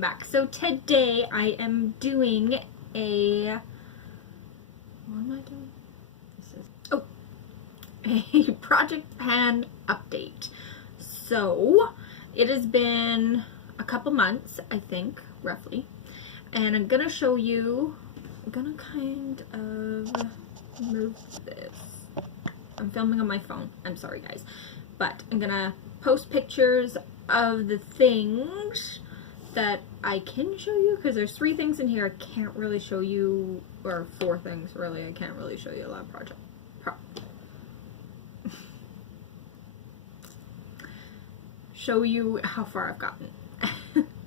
welcome back. So today I am doing a, what am I doing? A project pan update. So it has been a couple months, I think, roughly, and I'm gonna show you, I'm gonna kind of move this. I'm filming on my phone, I'm sorry guys, but I'm gonna post pictures of the things that I can show you, because there's 3 things in here I can't really show you, or 4 things really, I can't really show you a lot of show you how far I've gotten.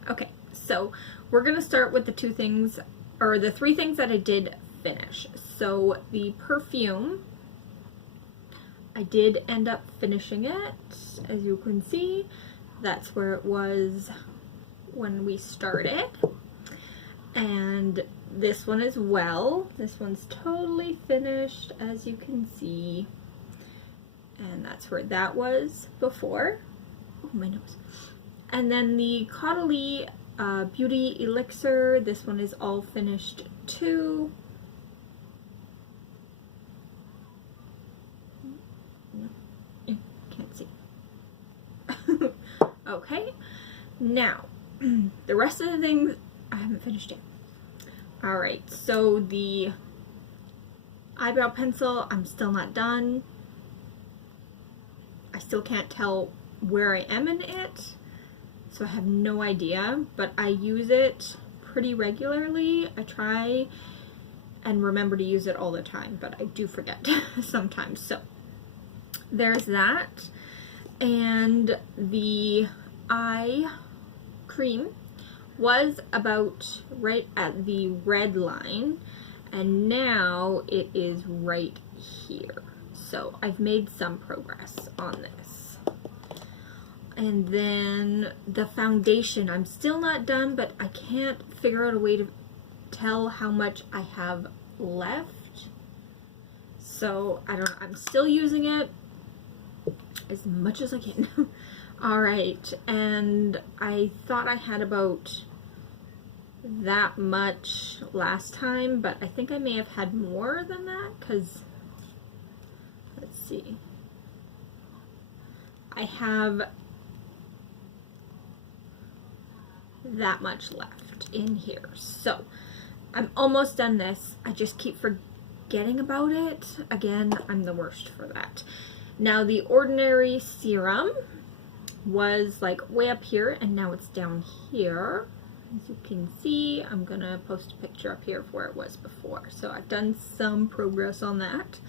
Okay, so we're gonna start with the 2 things, or the 3 things that I did finish. So the perfume, I did end up finishing it, as you can see. That's where it was when we started. And this one as well. This one's totally finished, as you can see. And that's where that was before. Oh, my nose. And then the Caudalie Beauty Elixir, this one is all finished too. Can't see. Okay, now the rest of the things I haven't finished yet. Alright, so the eyebrow pencil, I'm still not done. I still can't tell where I am in it, so I have no idea, but I use it pretty regularly. I try and remember to use it all the time, but I do forget sometimes. So there's that. And the eye cream was about right at the red line, and now it is right here. So I've made some progress on this. And then the foundation, I'm still not done, but I can't figure out a way to tell how much I have left. So I don't know, I'm still using it as much as I can. Alright, and I thought I had about that much last time, but I think I may have had more than that, because let's see, I have that much left in here. So I'm almost done this. I just keep forgetting about it. Again, I'm the worst for that. Now the Ordinary serum was like way up here, and now it's down here. As you can see, I'm gonna post a picture up here of where it was before. So I've done some progress on that.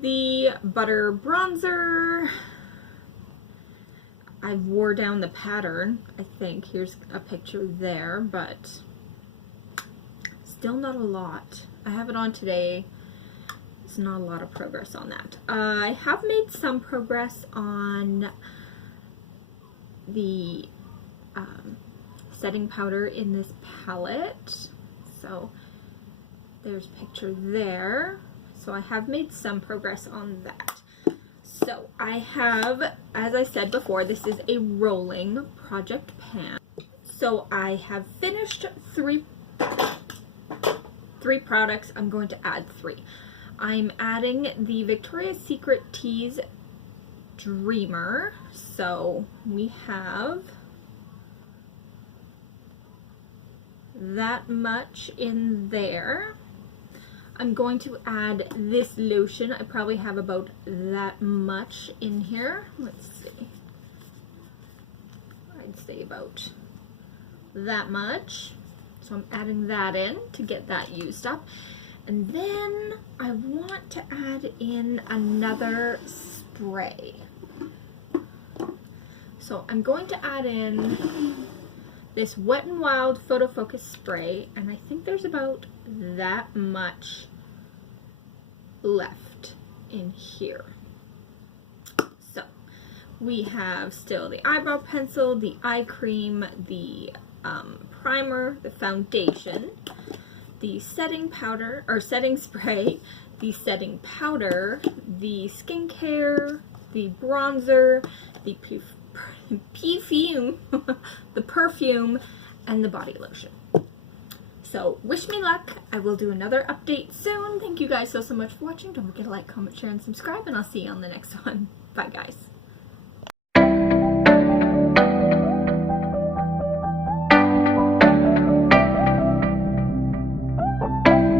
The Butter Bronzer, I wore down the pattern, I think. Here's a picture there, but still not a lot. I have it on today. There's not a lot of progress on that. I have made some progress on the setting powder in this palette. So there's a picture there. So I have made some progress on that. So I have, as I said before, this is a rolling project pan. So I have finished 3 products. I'm going to add 3. I'm adding the Victoria's Secret Tease Dreamer. So we have that much in there. I'm going to add this lotion. I probably have about that much in here. Let's see. I'd say about that much. So I'm adding that in to get that used up. And then I want to add in another spray. So I'm going to add in this Wet n Wild Photo Focus spray, and I think there's about that much left in here. So we have still the eyebrow pencil, the eye cream, the primer, the foundation, the setting powder, or setting spray, the setting powder, the skincare, the bronzer, the perfume, the perfume, and the body lotion. So wish me luck. I will do another update soon. Thank you guys so much for watching. Don't forget to like, comment, share, and subscribe, and I'll see you on the next one. Bye, guys.